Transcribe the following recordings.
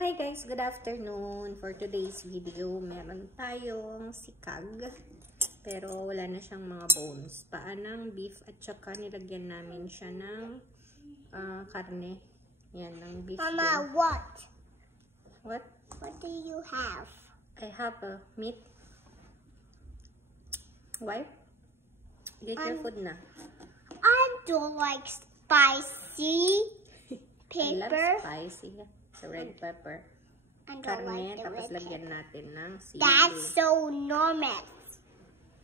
Hi guys, good afternoon. For today's video, meron tayong sikag. Pero wala na siyang mga bones. Paa ng beef at saka nilagyan namin siya ng karne. Yan, ng beef. Mama, din. What? What? What do you have? I have a meat. Why? Get your food na. I don't like spicy pepper. I love spicy. The red pepper. I don't Karne, like the tapos red lagyan pepper. natin ng sili. That's so enormous.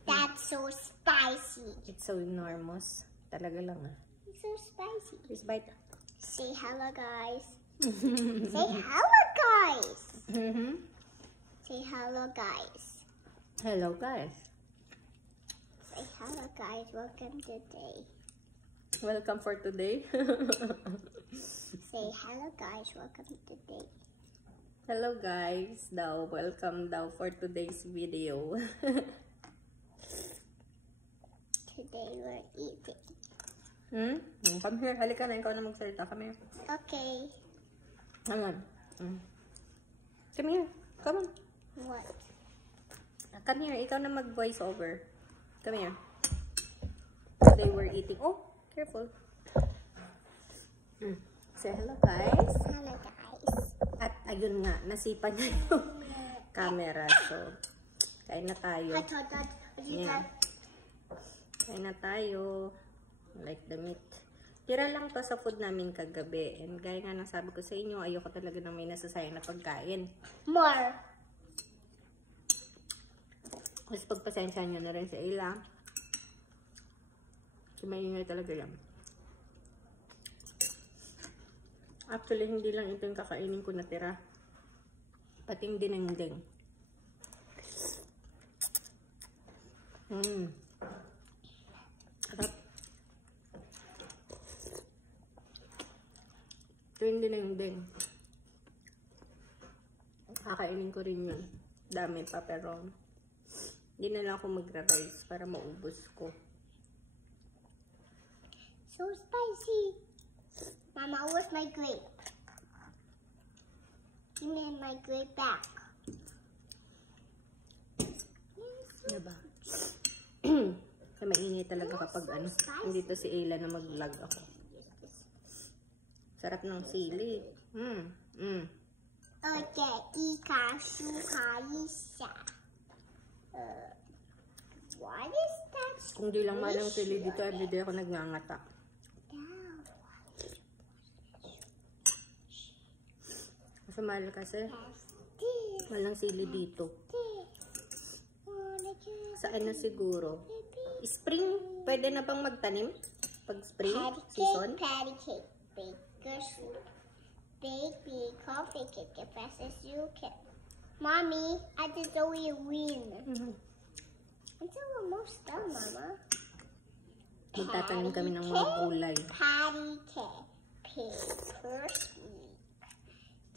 That's so spicy. It's so enormous. Talaga lang It's so spicy. Please bite. Say hello, guys. Say hello, guys. Say hello, guys. Hello guys. Say hello, guys. Welcome today. Welcome for today. Say hello, guys. Welcome today. Hello guys, welcome for today's video. Today we're eating. Come here, halika na, ikaw na magsalita. Come here. Okay. Come on. Come here, come on. What? Come here, ikaw na mag-voice over. Come here. Today we're eating. Oh, careful. Say hello guys. Hello, guys. At ayun nga, nasipa niya yung camera. So, kain na tayo. Yeah. Kain na tayo. Like the meat. Tira lang to sa food namin kagabi. And gaya nga nang sabi ko sa inyo, ayoko talaga ng may nasasayang na pagkain. More. Mas pagpasensya nyo na rin sa ila. Kasi maingay talaga yan. Actually, hindi lang ito yung kakainin ko natira. Pating dinengdeng. Harap. Ito yung dinengdeng. Kakainin ko rin yun. Dami pa pero hindi na lang ako magra-rice para maubos ko. So spicy. Mama, where's my grape? Give me my grape back. Diba? Kaya maingay talaga kapag nandito si Ayla na mag-vlog ako. Sarap ng sili. Okay, what is that? Kung di lang mahal ng sili dito, everyday ako nagngangata. Kasi mahal kasi. Mahal ng sili dito. Sa ano siguro? Spring, pwede na bang magtanim? Pag spring season? Patty cake, baker's bake coffee cake as fast as you can. Mommy, I did only win. It's almost done, Mama. Magtatanim kami ng mga gulay. Patty cake, paper sweet.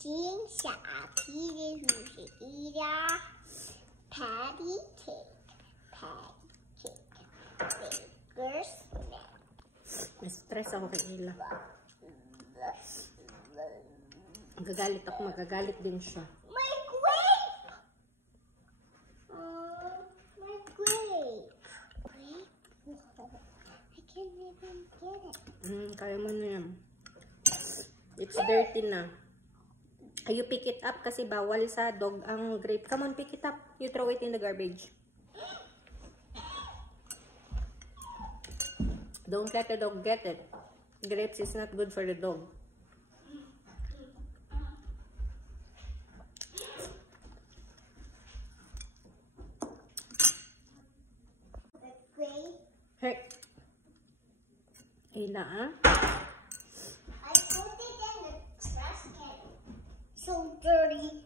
金小皮的主是一家 patty cake, baker's snack. Na-stress ako kay Ayla. Magagalit ako, magagalit din siya. My grape! My grape! I can't even get it. Kaya mo na yan. It's dirty na. You pick it up kasi bawal sa dog ang grape. Come on, pick it up. You throw it in the garbage. Don't let the dog get it. Grapes is not good for the dog. Hey. Ayla, I put it in the trash can. So dirty.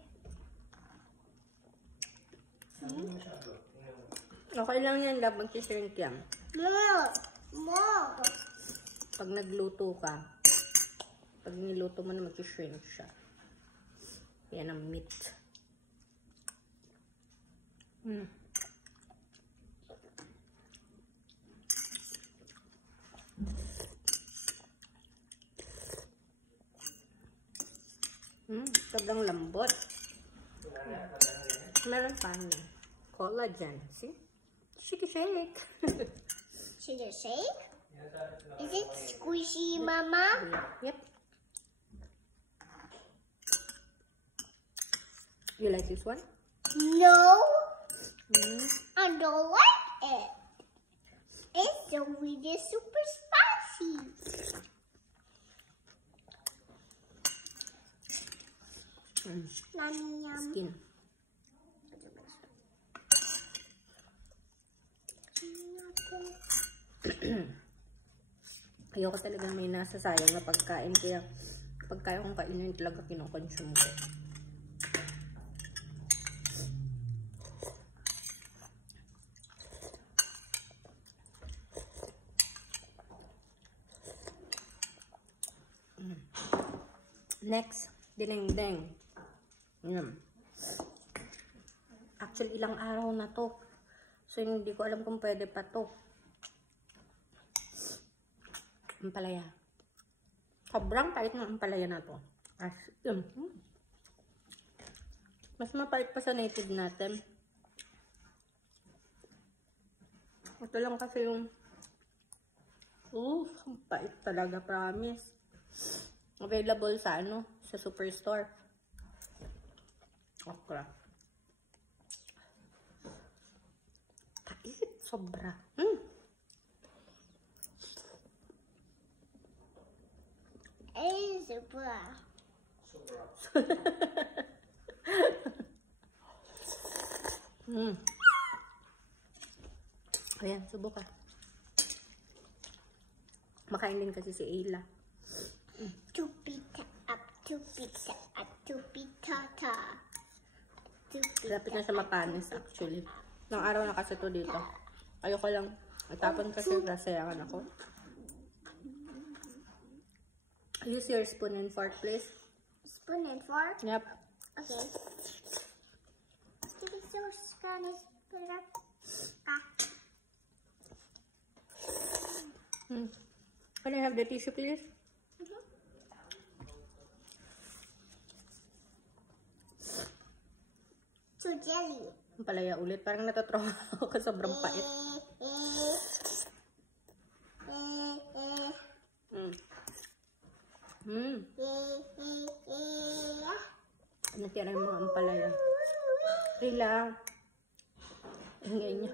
Okay lang yan, love. Mag-shrink yan. More. Pag nagluto ka, pag niluto mo na mag-shrink siya. Yan ang meat. Sobrang lambot. Meron pa ano. Collagen. See? Shake, shake. Should I shake? Is it squishy, Mama? Yep. You like this one? No, Mm. I don't like it. It's so really super spicy. Mm. Yum. Skin. Ayoko talaga may nasasayang na pagkain. Kaya pagkain kong kainin talaga kinokonsume ko. Next, dinengdeng. Actually, ilang araw na to. So, hindi ko alam kung pwede pa to. Ampalaya. Sobrang pait ng ampalaya na to. Mas mapait pa sa native natin. Ito lang kasi yung ang pait talaga, promise. Available sa ano, sa superstore. Okra. Pait, sobra. Super. Ayan, subok ka. Makain din kasi si Ayla. Tupita up, tupita up, tupita ta. Lapit na siya mapanis actually. Nang araw na kasi to dito. Ayoko lang itapon kasi nasayangan ako. Use your spoon and fork, please. Spoon and fork? Yep. Okay. Sticky sauce, Spanish, put it up. Can I have the tissue, please? So jelly. Palaya ulit. Parang natatrawa ako kasi sobrang pait. Natira yung mga ampalaya. Ayla. Ingay niya.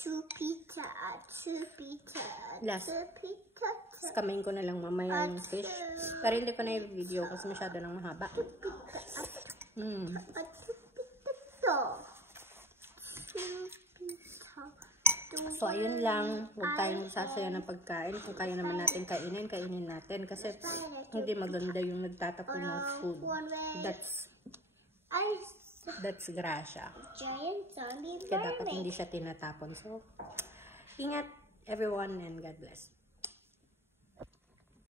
Tupita. Last. Kamain ko na lang mamaya yung fish. Pero hindi ko na yung video kasi masyado nang mahaba. So, ayun lang. Huwag tayong sasaya ng pagkain. Kung kaya naman natin kainin, kainin natin. Kasi hindi maganda yung nagtatapon ng food. That's grasya. Kaya dapat hindi siya tinatapon. So, ingat everyone and God bless.